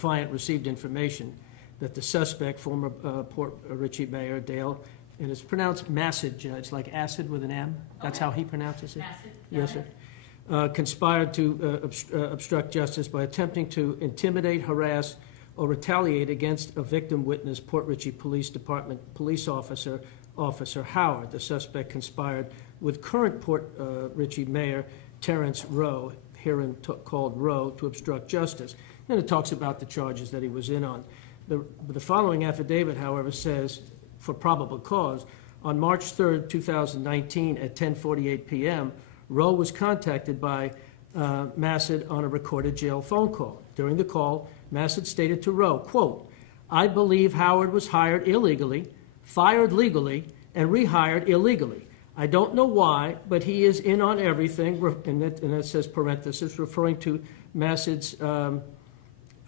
client received information that the suspect, former Port Richey Mayor Dale, and it's pronounced Massad, Judge, like acid with an M. That's how he pronounces it? Massad. Yes, sir. Conspired to obstruct justice by attempting to intimidate, harass, or retaliate against a victim witness, Port Richey Police Department police officer, Officer Howard. The suspect conspired with current Port Richey Mayor Terrence Rowe, herein called Rowe, to obstruct justice. Then it talks about the charges that he was in on. The following affidavit, however, says, for probable cause, on March 3rd, 2019 at 10:48 p.m., Rowe was contacted by Massad on a recorded jail phone call. During the call, Massad stated to Rowe, quote, "I believe Howard was hired illegally, fired legally, and rehired illegally. I don't know why, but he is in on everything," and that says parenthesis, referring to Massad's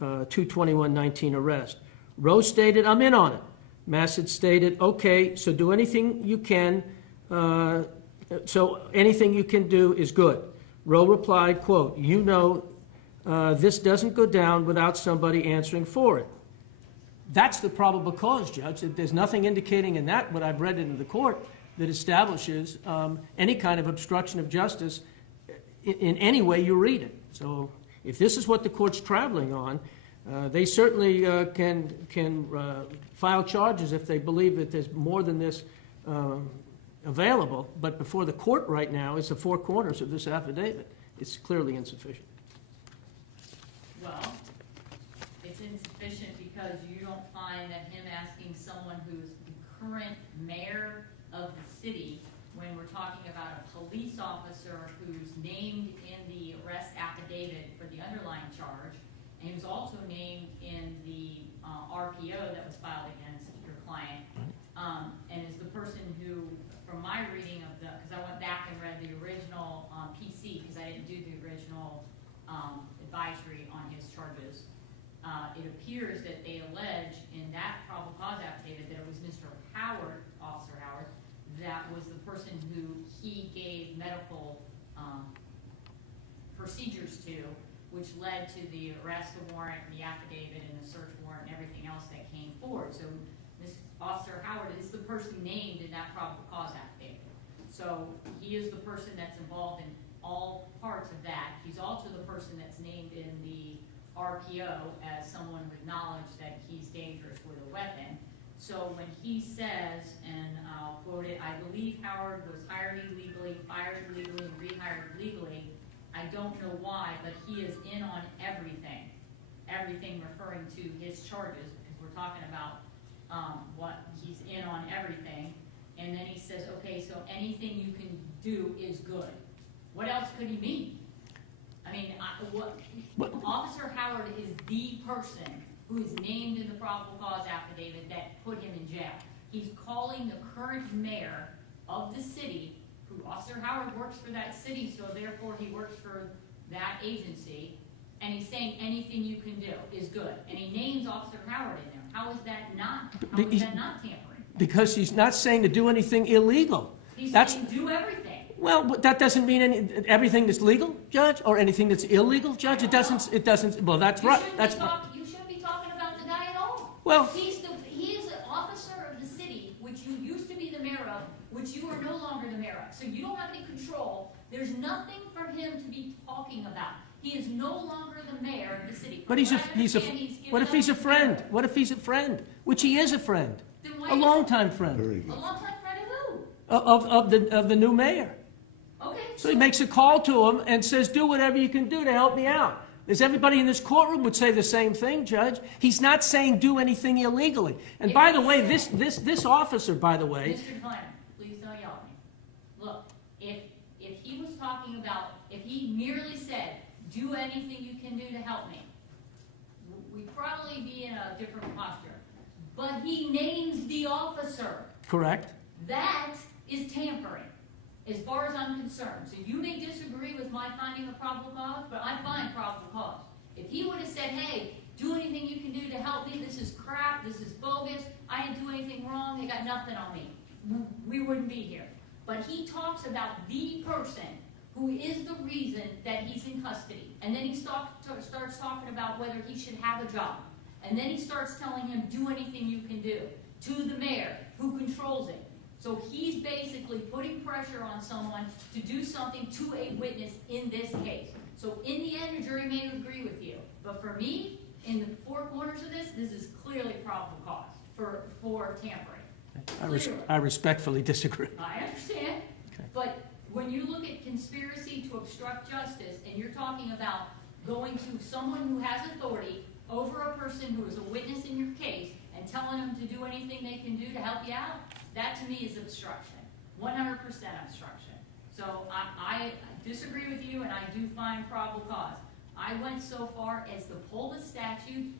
2/21/19 arrest. Rowe stated, "I'm in on it." Massad stated, "Okay, so do anything you can, so anything you can do is good." Rowe replied, quote, "You know, this doesn't go down without somebody answering for it." That's the probable cause, Judge. There's nothing indicating in that, what I've read in the court, that establishes any kind of obstruction of justice in any way you read it. So if this is what the court's traveling on, they certainly can file charges if they believe that there's more than this available. But before the court right now, it's the four corners of this affidavit. It's clearly insufficient. Well, it's insufficient because you don't find that him asking someone who's the current mayor of the city, when we're talking about a police officer who's named in the arrest affidavit for the underlying charge, and he was also named in the RPO that was filed against your client, and is the person who, from my reading of the, because I went back and read the original PC, because I didn't do the original advisory on his charges, it appears that they allege in that probable cause affidavit that it was Mr. Howard, Officer Howard, that was the person who he gave medical procedures to, which led to the arrest warrant, the affidavit, and the search warrant, and everything else that came forward. So this Officer Howard is the person named in that probable cause affidavit. So he is the person that's involved in all parts of that. He's also the person that's named in the RPO as someone with knowledge that he's dangerous with a weapon. So when he says, and I'll quote it, "I believe Howard was hired illegally, fired illegally, and rehired legally. I don't know why, but he is in on everything." Everything referring to his charges, because we're talking about what he's in on everything. And then he says, okay, so anything you can do is good. What else could he mean? I mean, Officer Howard is the person who is named in the probable cause affidavit that put him in jail. He's calling the current mayor of the city, who Officer Howard works for that city, so therefore he works for that agency, and he's saying anything you can do is good. And he names Officer Howard in there. How is that not tampering? Because he's not saying to do anything illegal. He's saying do everything. Well, but that doesn't mean everything that's legal, Judge, or anything that's illegal, Judge. It doesn't. Well, that's right. You shouldn't be talking about the guy at all. Well, he is an officer of the city, which you used to be the mayor of, which you are no longer the mayor of. So you don't have any control. There's nothing for him to be talking about. He is no longer the mayor of the city. But what if he's a friend? What if he's a friend? Which he is a friend. A longtime friend. A longtime friend of who? Of the new mayor. Okay. So he makes a call to him and says, "Do whatever you can do to help me out." Does everybody in this courtroom would say the same thing, Judge? He's not saying do anything illegally. And by the way, this officer, by the way, Mr. Klein, please don't yell at me. Look, if he was talking about, if he merely said, "Do anything you can do to help me," we'd probably be in a different posture. But he names the officer. Correct. That is tampering, as far as I'm concerned. So you may disagree with my finding of probable cause, but I find probable cause. If he would have said, "Hey, do anything you can do to help me, this is crap, this is bogus, I didn't do anything wrong, they got nothing on me," we wouldn't be here. But he talks about the person who is the reason that he's in custody. And then he starts talking about whether he should have a job. And then he starts telling him, do anything you can do, to the mayor, who controls it. So he's basically putting pressure on someone to do something to a witness in this case. So in the end, a jury may agree with you. But for me, in the four corners of this is clearly probable cause for tampering. I respectfully disagree. I understand. Okay. But when you look at conspiracy to obstruct justice, and you're talking about going to someone who has authority over a person who is a witness in your case and telling them to do anything they can do to help you out, that to me is obstruction. 100% obstruction. So I disagree with you, and I do find probable cause. I went so far as to pull the statute,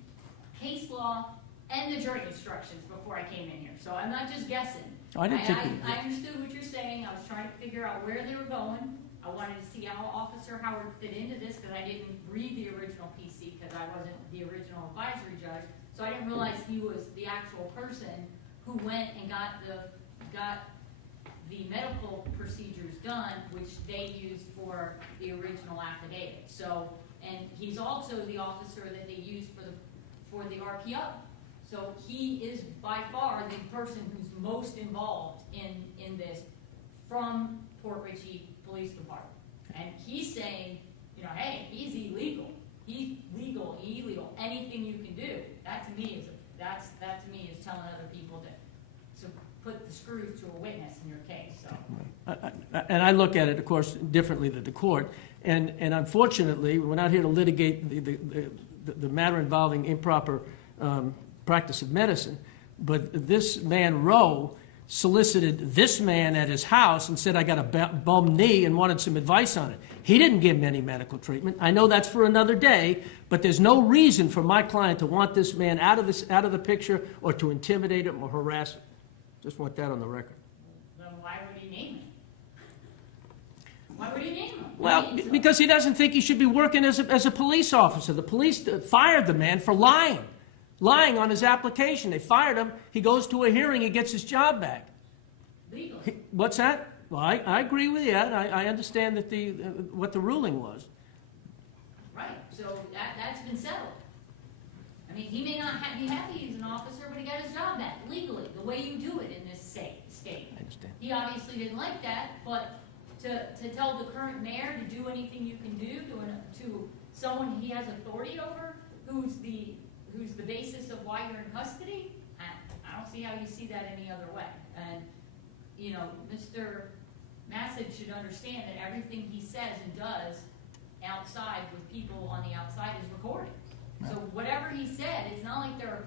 case law, and the jury instructions before I came in here. So I'm not just guessing. I understood what you're saying. I was trying to figure out where they were going. I wanted to see how Officer Howard fit into this because I didn't read the original PC because I wasn't the original advisory judge. So I didn't realize he was the actual person who went and got the medical procedures done, which they used for the original affidavit. So, and he's also the officer that they used for the RPO. So he is by far the person who's most involved in this from Port Richey Police Department. And he's saying, you know, hey, he's illegal. He's legal, illegal, anything you can do. That to me is telling other people to put the screws to a witness in your case. So. And I look at it, of course, differently than the court. And unfortunately, we're not here to litigate the matter involving improper practice of medicine. But this man, Rowe, solicited this man at his house and said, I got a bum knee, and wanted some advice on it. He didn't give him any medical treatment. I know that's for another day, but there's no reason for my client to want this man out of the picture or to intimidate him or harass him. Just want that on the record. Then why would he name him? Why would he name him? Well, because he doesn't think he should be working as a police officer. The police fired the man for lying on his application. They fired him. He goes to a hearing. He gets his job back. Legally. What's that? Well, I agree with you. I understand that what the ruling was. Right. So that's been settled. I mean, he may not be happy he's an officer, but he got his job back legally, the way you do it in this state. I understand. He obviously didn't like that, but to tell the current mayor to do anything you can do to someone he has authority over, who's the basis of why you're in custody, I don't see how you see that any other way. And, you know, Mr. Massad should understand that everything he says and does outside with people on the outside is recorded. So whatever he said, it's not like they're,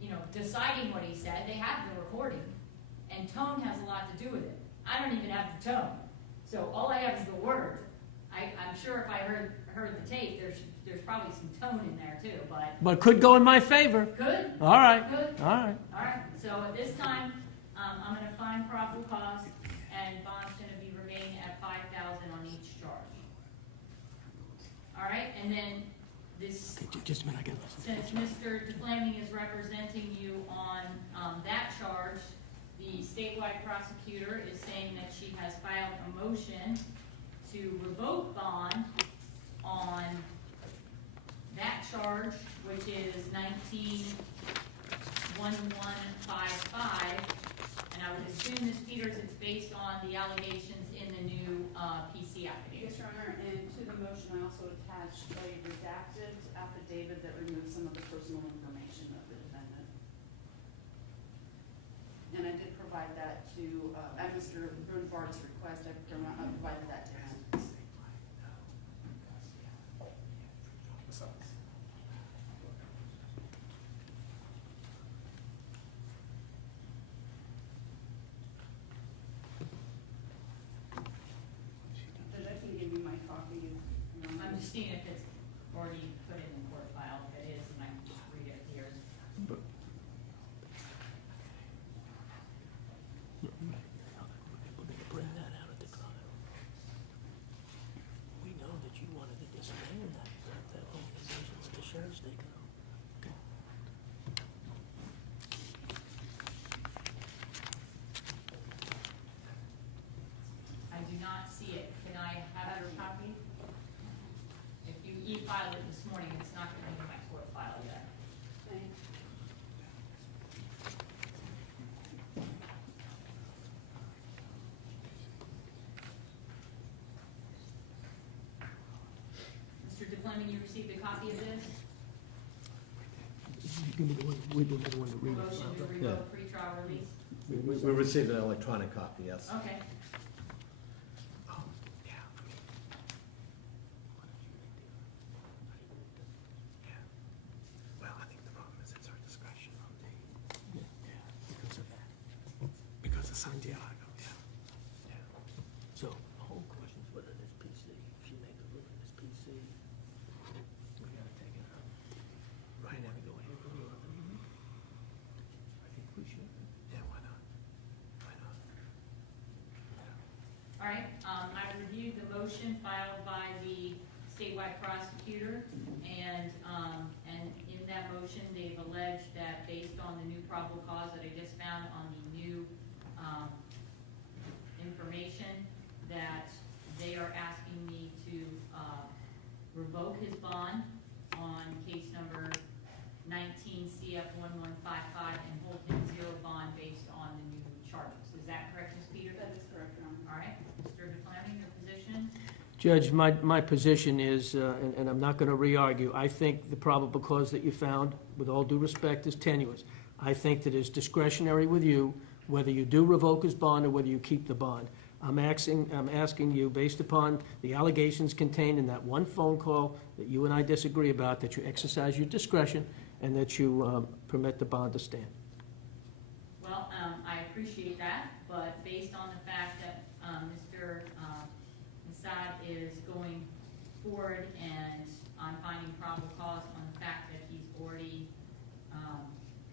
you know, deciding what he said. They have the recording, and tone has a lot to do with it. I don't even have the tone, so all I have is the word. I'm sure if I heard the tape, there's probably some tone in there too, but could go in my favor. Good. All right. Good. All right. All right. So at this time, I'm going to find probable cause, and bond's going to be remaining at $5,000 on each charge. All right, and then this. Okay, just a minute, I got this. Since Mr. DeFlaming is representing you on that charge, the statewide prosecutor is saying that she has filed a motion to revoke bond on that charge, which is 19-1155, and I would assume, Ms. Peters, it's based on the allegations in the new PC affidavit. Yes, Your Honor, and to the motion, I also attached a redacted affidavit that removes some of the personal information of the defendant. And I did provide that to, at Mr. Brunfard's request, I provided that to him. I can give you my copy. I'm just seeing if it's already put in the court file. If it is, and I can just read it here. Bring that out at the trial. We know that you wanted to disband that organization that the sheriff's taken over. Okay. I do not see it. Can I Fleming, you received a copy of this? Give me the one, we didn't want to read it. Motion to revoke pretrial release? We received an electronic copy, yes. Okay. Well, I think the problem is it's our discretion on the, Because of that. because of Santiago, yeah. So, the whole question is whether this PC, if you make a ruling this PC, we gotta take it out. Right. Want to go ahead with the other hearing? I think we should. Yeah, why not? Why not? All right, I reviewed the motion filed by the statewide prosecutor, and in that motion, they've alleged that based on the new probable cause that I just found on the new, information, that they are asking me to, revoke his bond on case number 19 CF 1155 and hold him zero bond based on the new charges. Is that correct, Ms. Peters? That is correct, Your Honor. All right, Mr. Fleming, your position? Judge, my position is, and I'm not going to re-argue, I think the probable cause that you found, with all due respect, is tenuous. I think that it's discretionary with you whether you do revoke his bond or whether you keep the bond. I'm asking you, based upon the allegations contained in that one phone call that you and I disagree about, that you exercise your discretion and that you permit the bond to stand. Well, I appreciate that, but based on the fact that Mr. Massad is going forward and I'm finding probable cause on the fact that he's already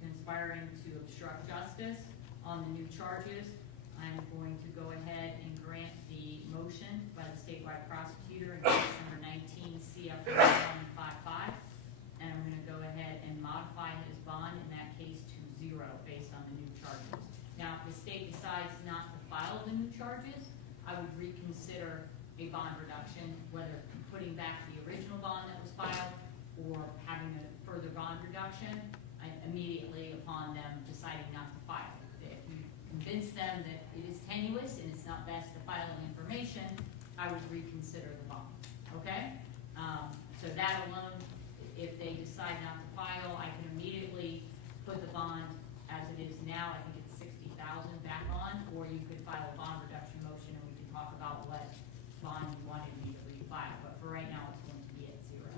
conspiring to obstruct justice on the new charges, I'm going to go ahead and grant the motion by the statewide prosecutor in case number 19 CF 1155, and I'm going to go ahead and modify his bond in that case to zero based on the new charges. Now, if the state decides not to file the new charges, I would reconsider a bond reduction, whether putting back the original bond that was filed or having a further bond reduction immediately upon them deciding not to file. If you convince them that it is tenuous and it's not best to file the information, I would reconsider the bond, okay? So that alone, if they decide not to file, I can immediately put the bond as it is now, I think it's 60,000 back on, or you could file a bond reduction motion and we can talk about what bond you wanted me to refile, but for right now, it's going to be at zero.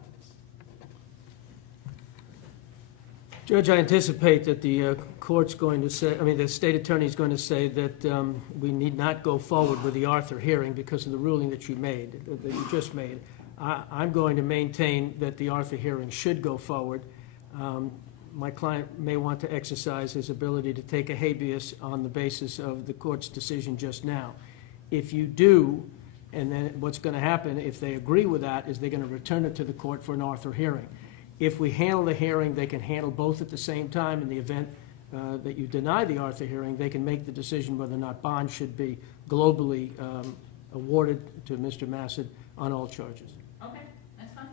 Judge, I anticipate that the court's going to say, the state attorney's going to say that we need not go forward with the Arthur hearing because of the ruling that you made, that you just made. I'm going to maintain that the Arthur hearing should go forward. My client may want to exercise his ability to take a habeas on the basis of the court's decision just now. If you do, and then what's going to happen, if they agree with that, is they're going to return it to the court for an Arthur hearing. If we handle the hearing, they can handle both at the same time. In the event that you deny the Arthur hearing, they can make the decision whether or not bond should be globally awarded to Mr. Massad on all charges. Okay, that's fine.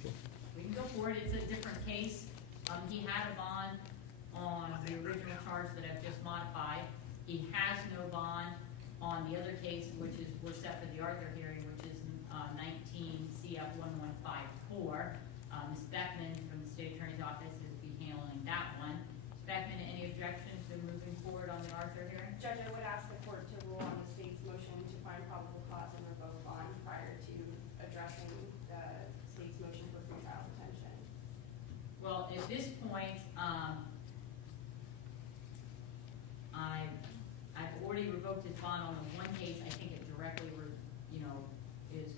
Okay. We can go forward. It's a different case. He had a bond on the original charge that I've just modified. He has no bond on the other case, which is, we're set for the Arthur hearing, which is 19 CF 1154. Ms. Beckman from the state attorney's office is be handling that one. Ms. Beckman, any objections to moving forward on the Arthur hearing? Judge, I would ask the court to rule on the state's motion to find probable cause and revoke bond prior to addressing the state's motion for pretrial detention. Well, at this point, I've already revoked his bond on the one case. I think it directly, is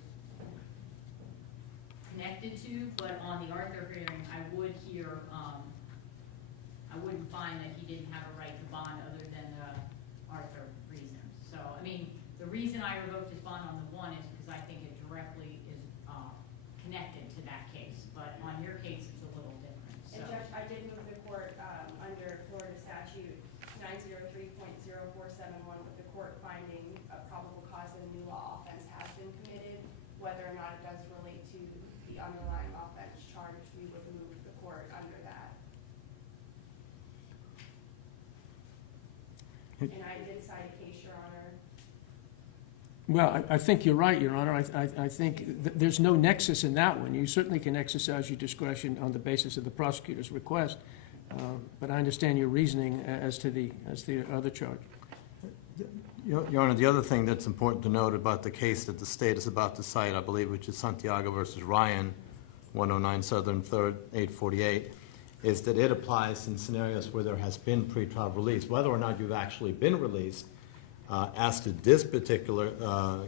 connected to, but on the Arthur hearing, I would hear, I wouldn't find that he didn't have a right to bond other than the Arthur reason. So, the reason I revoked his bond on the one is because I think it directly is connected to that case, but on your case, it's a little different, so. And Judge, I did move the court under Florida statute 903.0471 with the court finding a probable cause that a new law offense has been committed. Whether or not it does relate to the underlying offense charge, we would move the court under that. And I did cite a case, Your Honor. Well, I think you're right, Your Honor. I think there's no nexus in that one. You certainly can exercise your discretion on the basis of the prosecutor's request, but I understand your reasoning as to the other charge. Your Honor, the other thing that's important to note about the case that the state is about to cite, I believe, which is Santiago versus Ryan, 109 Southern 3rd, 848, is that it applies in scenarios where there has been pretrial release. Whether or not you've actually been released, as to this particular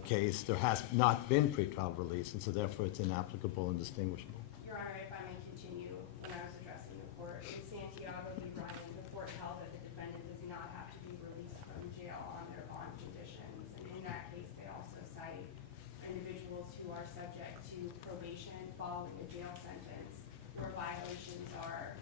case, there has not been pretrial release, and so therefore it's inapplicable and distinguishable. Your Honor, if I may continue, when I was addressing the court, in Santiago v. Ryan, the court held that the defendant does not have to be released from jail on their bond conditions. And in that case, they also cite individuals who are subject to probation following a jail sentence where violations are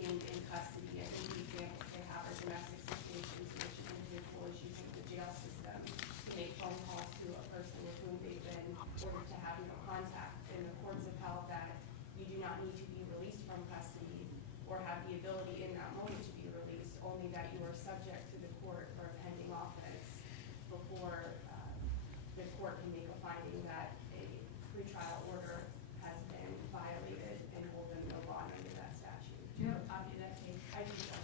deemed in custody. And in the examples they have are domestic situations in which an individual is using the jail system to make phone calls to a person with whom they've been ordered to have no contact. And the courts have held that you do not need to be released from custody or have the ability in that moment to be released, only that you are subject to the court for a pending offense before the court can make a finding that a pretrial order has been violated and hold them no bond under that statute. Do you have a copy of that case? I do so.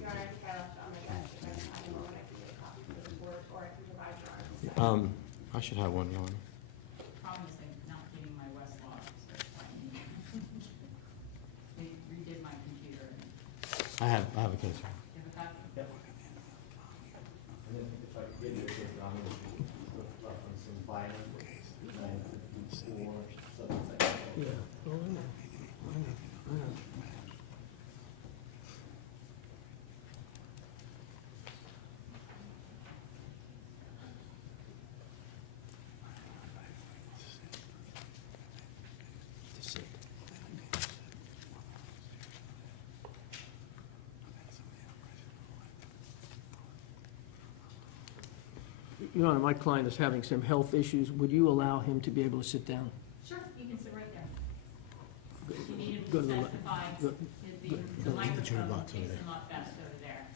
Your Honor, I think I left it on my desk. If I can have a moment, I can get a copy for the court, or I can provide Your Honor. I should have one, Your Honor. Problem is I'm not getting my Westlaw certified. They redid my computer. I have a case. Do you have a copy? Yep. And then if I could give you a case, I'm going to reference in Bynum, 954, subsection. Yeah. Oh, I know. I know. Your Honor, my client is having some health issues. Would you allow him to be able to sit down? Sure, you can sit right there. If you need him Go to to the le- testify, go- the microphone takes him up best over there.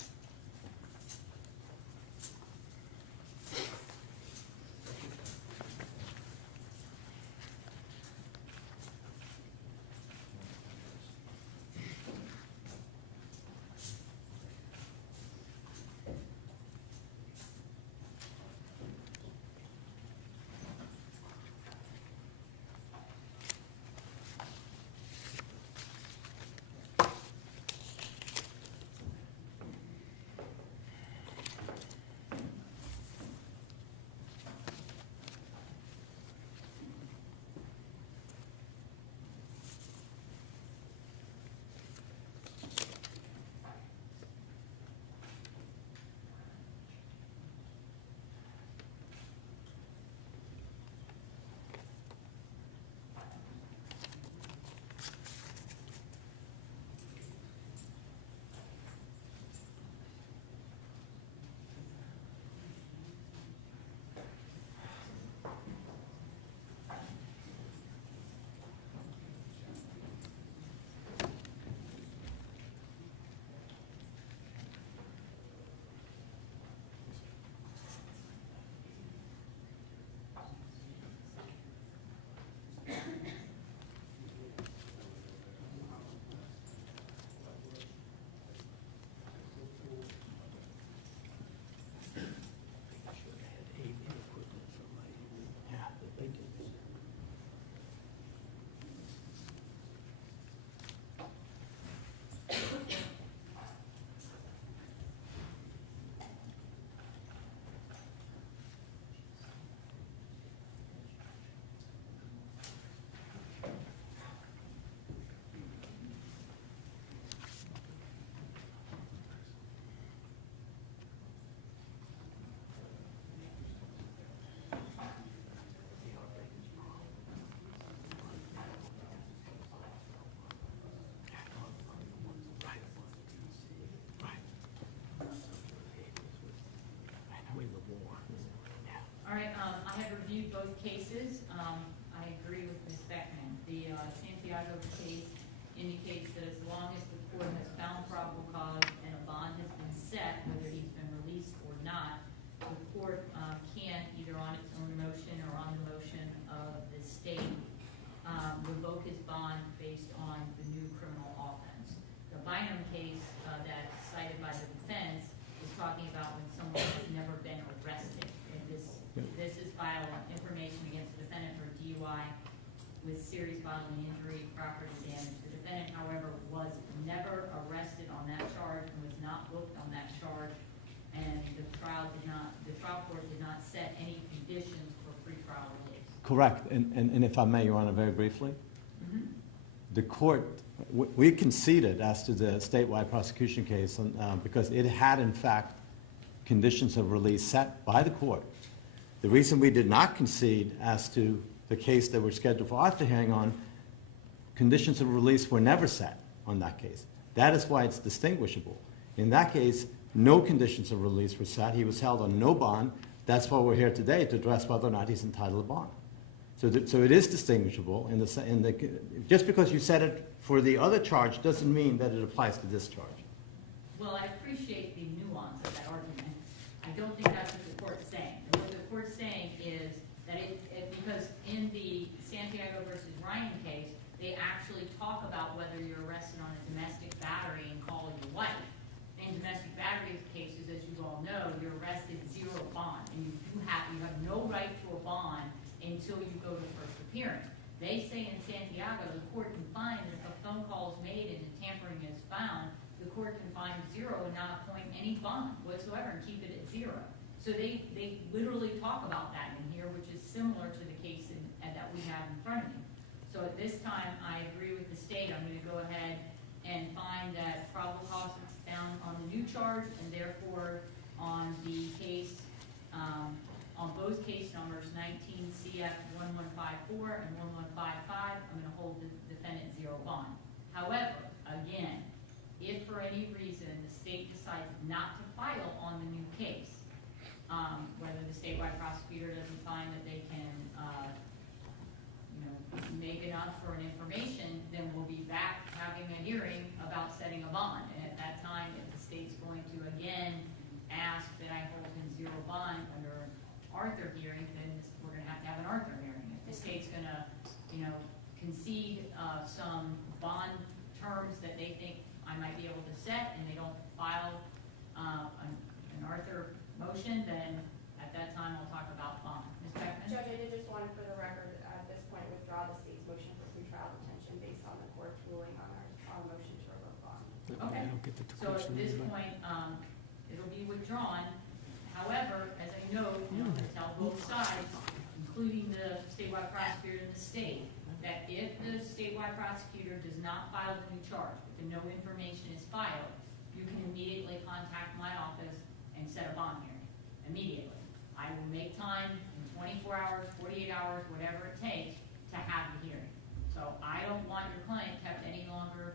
with serious bodily injury, property damage. The defendant, however, was never arrested on that charge and was not booked on that charge, and the trial court did not set any conditions for pretrial release. Correct, and if I may, Your Honor, very briefly, the court, we conceded as to the statewide prosecution case because it had, in fact, conditions of release set by the court. The reason we did not concede as to the case that we're scheduled for Arthur hearing on, conditions of release were never set on that case. That is why it's distinguishable. In that case, no conditions of release were set. He was held on no bond. That's why we're here today, to address whether or not he's entitled to bond. So it is distinguishable just because you said it for the other charge doesn't mean that it applies to this charge. Well, I appreciate the nuance of that argument. I don't think that's what the court's saying. What the court's saying is that because in the Santiago versus Ryan case, they actually talk about whether you're arrested on a domestic battery and call your wife. In domestic battery cases, as you all know, you're arrested, zero bond, and you have no right to a bond until you go to first appearance. They say in Santiago, the court can find that if a phone call is made and the tampering is found, the court can find zero and not appoint any bond whatsoever and keep it at zero. So they literally talk about that in here, which is similar to the case that we have in front of me. So at this time, I agree with the state. I'm going to go ahead and find that probable cause is found on the new charge, and therefore on the case, on both case numbers 19 CF 1154 and 1155, I'm going to hold the defendant zero bond. However, again, if for any reason the state decides not to file on the new case, whether the statewide prosecutor doesn't find that they can, make enough for an information, then we'll be back having a hearing about setting a bond. And at that time, if the state's going to again ask that I hold him zero bond under an Arthur hearing, then we're going to have an Arthur hearing. If the state's going to, concede some bond terms that they think I might be able to set, and they don't file an Arthur motion, then at that time I'll talk about bond. Ms. Beckman? Judge, I did just want to, for the record, at this point, withdraw the state's motion for pretrial detention based on the court's ruling on our motion to revoke bond. Okay. I don't get the So at question. this point, it'll be withdrawn. However, as I know, I'm going to tell both sides, including the statewide prosecutor and the state, that if the statewide prosecutor does not file the new charge, if no information is filed, you can immediately contact my office and set a bond hearing immediately. I will make time in 24 hours, 48 hours, whatever it takes to have the hearing. So I don't want your client kept any longer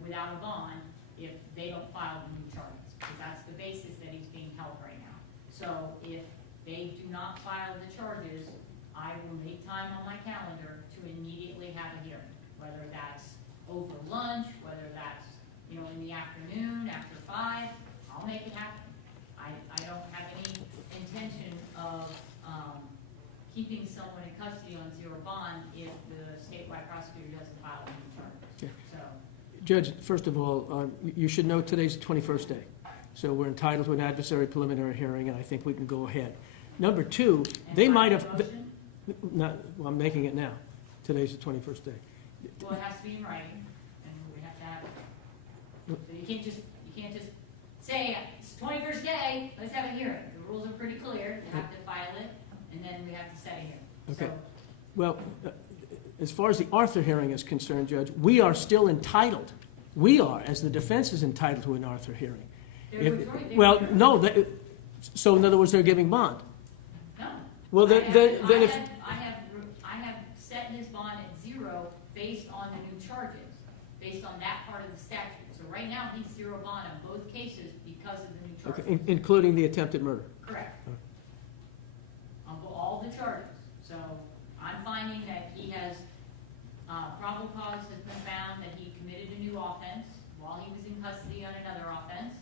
without a bond if they don't file the new charges, because that's the basis that he's being held right now. So if they do not file the charges, I will make time on my calendar to immediately have a hearing, whether that's over lunch, whether that's, in the afternoon, after 5, I'll make it happen. I don't have any intention of keeping someone in custody on zero bond if the statewide prosecutor doesn't file any charges. Okay. So, Judge, first of all, you should know today's the 21st day. So we're entitled to an adversary preliminary hearing, and I think we can go ahead. Number two, and they final might have, motion? well, I'm making it now. Today's the 21st day. Well, it has to be in writing, and we have to have it. So you can't just say, it's 21st day, let's have a hearing. The rules are pretty clear. You have to file it, and then we have to set a hearing. Okay. So, Well, as far as the Arthur hearing is concerned, Judge, we are still entitled. We are, as the defense is entitled to an Arthur hearing. So in other words, they're giving bond. no. Well, then if, I have set his bond at 0 based on the new charges, based on that part of the statute. So right now, he's 0 bond on both cases because of the new charges. okay, including the attempted murder. Correct. On all the charges. So I'm finding that he has, probable cause has been found that he committed a new offense while he was in custody on another offense.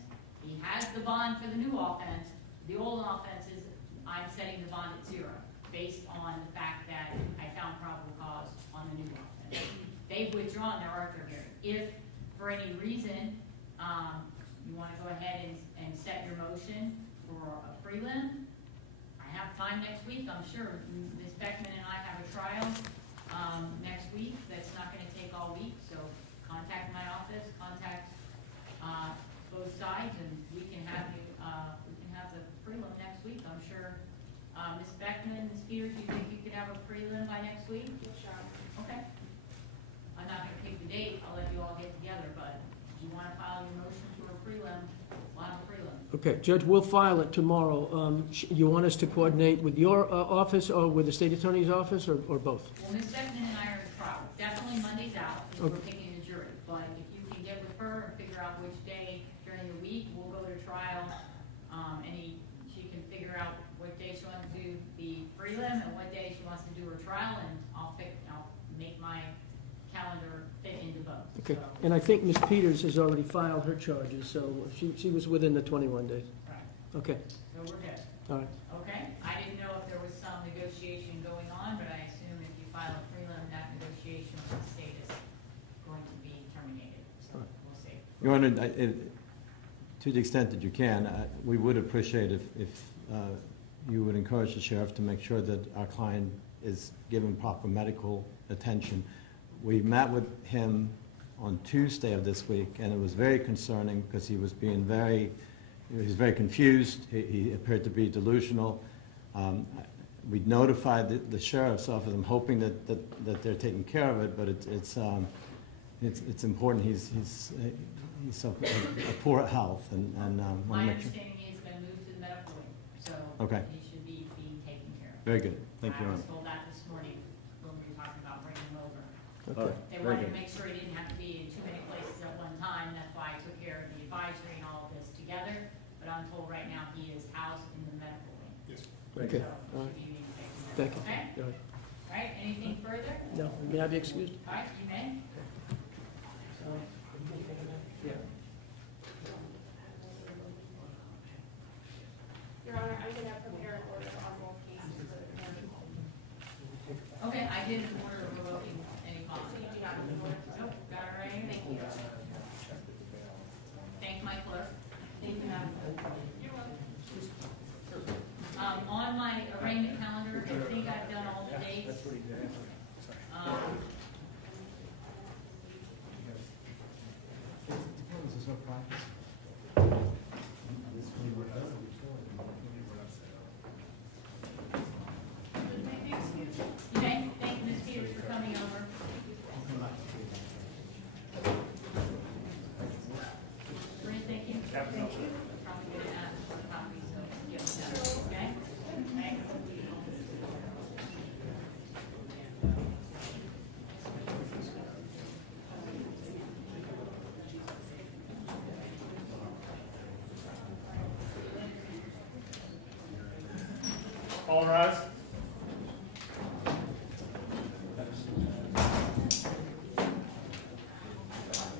He has the bond for the new offense. The old offense is, I'm setting the bond at 0 based on the fact that I found probable cause on the new offense. They've withdrawn their Arthur hearing. If for any reason, you want to go ahead and set your motion for a prelim, I have time next week, I'm sure. Ms. Beckman and I have a trial next week. That's not gonna take all week, so contact my office, contact, both sides, and we can have the prelim next week, I'm sure. Ms. Beckman, Ms. Peters, you think you could have a prelim by next week? Sure. Okay. I'm not gonna pick the date, I'll let you all get together, but if you wanna file your motion for a prelim, we'll have a prelim. Okay, Judge, we'll file it tomorrow. You want us to coordinate with your office or with the state attorney's office, or both? Well, Ms. Beckman and I are in the trial. Definitely Monday's out, because we're Okay. picking a jury. But if you can get with her and figure out which day during the week, we'll go to trial. She can figure out what day she wants to do the prelim and what day she wants to do her trial, and I'll make my calendar fit into both. Okay, So, and I think Ms. Peters has already filed her charges, so she was within the 21 days. right, Okay, so we're good. all right. Okay, I didn't know if there was some negotiation going on, but I assume if you file a prelim, that negotiation with the state is going to be terminated, so Right. we'll see. Your Honor, to the extent that you can, we would appreciate if you would encourage the sheriff to make sure that our client is given proper medical attention. We met with him on Tuesday of this week, and it was very concerning because he was very confused. He appeared to be delusional. We notified the sheriff's office. I'm hoping that they're taking care of it, but it's important. He's a poor health, and My want to make sure. understanding is he's been moved to the medical wing, so Okay. he should be being taken care of. Very good. Thank you, Your I Honor. was told that this morning when we were talking about bringing him over. Okay. They wanted to make sure he didn't have to be in too many places at one time, that's why I took care of the advisory and all of this together, but I'm told right now he is housed in the medical wing. Okay, So, all right. should be being taken care of. Thank you. Okay, All right. all right, anything further? No, may I be excused? All right, you may. Your Honor, I'm gonna prepare an order on both cases for the county. Okay, I didn't order revoking any bond. So you do not have an order? Nope, got it right here. Thank you. Thank my clerk. Thank you, Madam. You're welcome. On my arraignment calendar, I think I've done all the dates. Okay, thank you, Ms. Peters, for coming over. Brent, thank you. Thank you. Probably gonna ask for a copy, so give them that, okay? Okay. All rise.